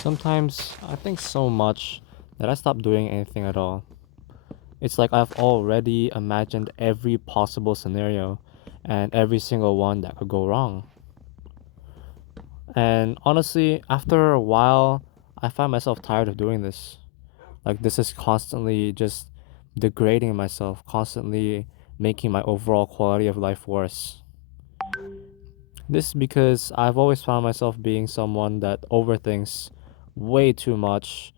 Sometimes I think so much that I stop doing anything at all. It's like I've already imagined every possible scenario and every single one that could go wrong. And honestly, after a while, I find myself tired of doing this. Like, this is constantly just degrading myself, constantly making my overall quality of life worse. This is because I've always found myself being someone that overthinks way too much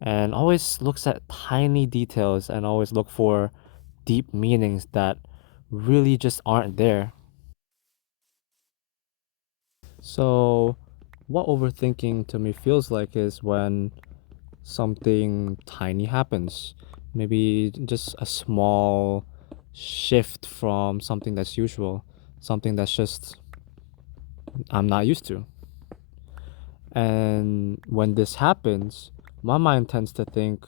and always looks at tiny details and always look for deep meanings that really just aren't there. So, what overthinking to me feels like is when something tiny happens. Maybe just a small shift from something that's usual, something that's just I'm not used to. And when this happens, my mind tends to think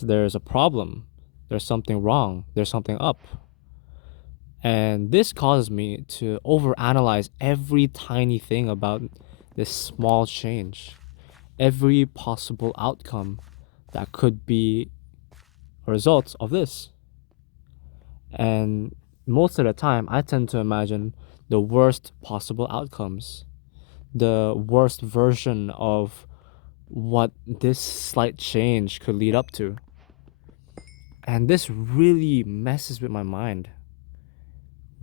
there's a problem, there's something wrong, there's something up. And this causes me to overanalyze every tiny thing about this small change, every possible outcome that could be a result of this. And most of the time, I tend to imagine the worst possible outcomes, the worst version of what this slight change could lead up to. And this really messes with my mind,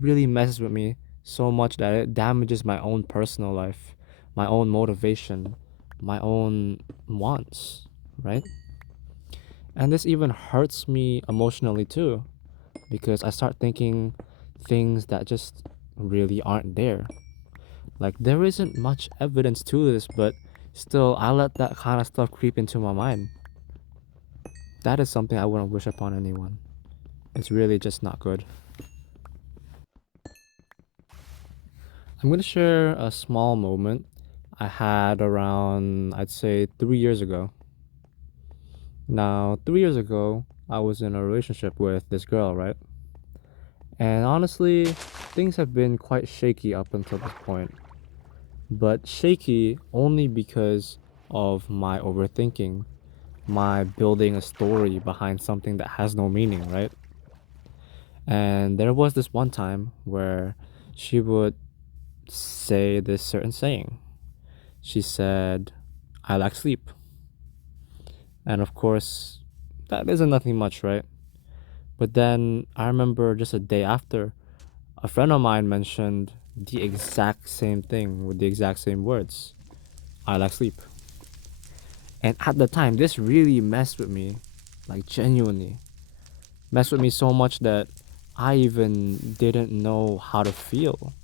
really messes with me so much that it damages my own personal life, my own motivation, my own wants, right? And this even hurts me emotionally too, because I start thinking things that just really aren't there. Like, there isn't much evidence to this, but still, I let that kind of stuff creep into my mind. That is something I wouldn't wish upon anyone. It's really just not good. I'm gonna share a small moment I had around, I'd say, 3 years ago. Now, 3 years ago, I was in a relationship with this girl, right? And honestly, things have been quite shaky up until this point. But shaky only because of my overthinking, my building a story behind something that has no meaning, right? And there was this one time where she would say this certain saying. She said, I lack sleep. And of course, that isn't nothing much, right? But then I remember just a day after, a friend of mine mentioned the exact same thing with the exact same words. I lack sleep. And at the time, this really messed with me, like genuinely. Messed with me so much that I even didn't know how to feel.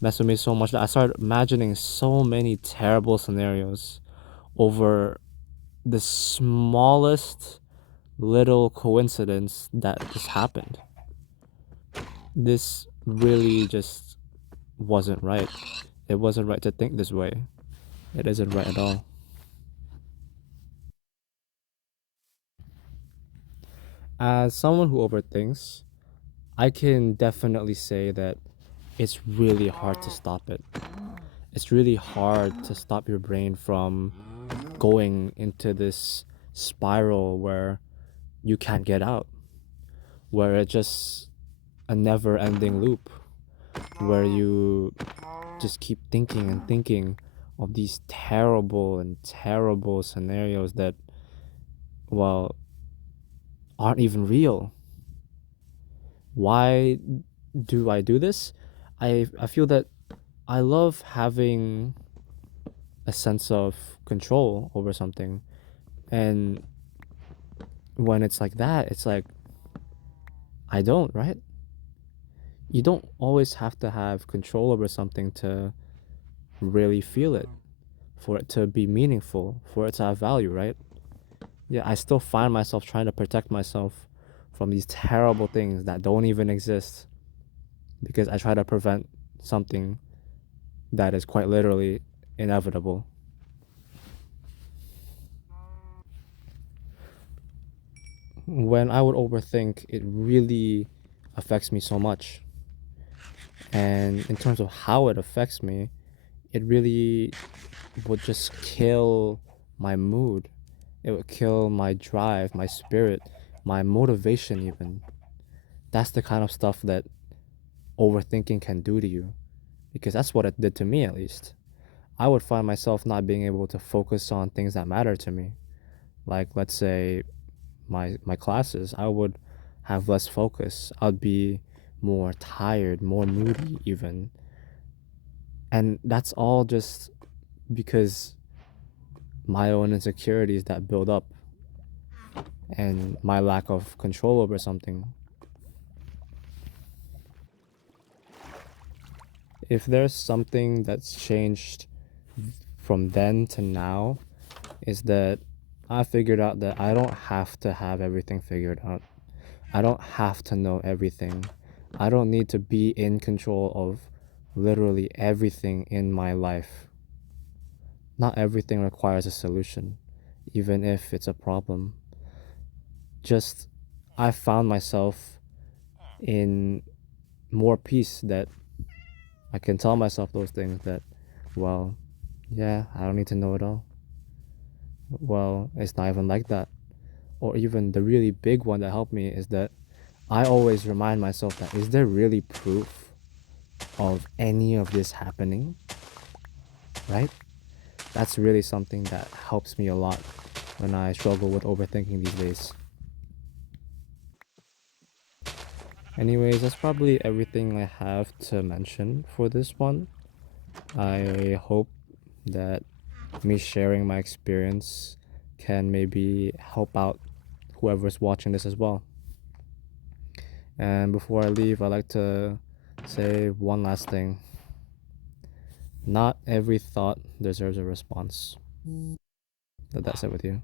Messed with me so much that I started imagining so many terrible scenarios over the smallest little coincidence that just happened. This really just wasn't right. It wasn't right to think this way. It isn't right at all. As someone who overthinks, I can definitely say that it's really hard to stop it. It's really hard to stop your brain from going into this spiral where you can't get out, where it's just a never ending loop, where you just keep thinking and thinking of these terrible and terrible scenarios that, well, aren't even real. Why do I do this? I feel that I love having a sense of control over something. And when it's like that, it's like I don't, right? You don't always have to have control over something to really feel it, for it to be meaningful, for it to have value, right? Yeah, I still find myself trying to protect myself from these terrible things that don't even exist because I try to prevent something that is quite literally inevitable. When I would overthink, it really affects me so much. And in terms of how it affects me, it really would just kill my mood. It would kill my drive, my spirit, my motivation, even. That's the kind of stuff that overthinking can do to you, because that's what it did to me, at least. I would find myself not being able to focus on things that matter to me. Like, let's say, my classes, I would have less focus. I'd be more tired, more moody, even. And that's all just because my own insecurities that build up and my lack of control over something. If there's something that's changed from then to now, is that I figured out that I don't have to have everything figured out. I don't have to know everything. I don't need to be in control of literally everything in my life. Not everything requires a solution, even if it's a problem. Just, I found myself in more peace that I can tell myself those things that, well, yeah, I don't need to know it all. Well, it's not even like that. Or even the really big one that helped me is that I always remind myself that, is there really proof of any of this happening? Right? That's really something that helps me a lot when I struggle with overthinking these days. Anyways, that's probably everything I have to mention for this one. I hope that me sharing my experience can maybe help out whoever's watching this as well. And before I leave, I'd like to say one last thing. Not every thought deserves a response. Let that sit with you.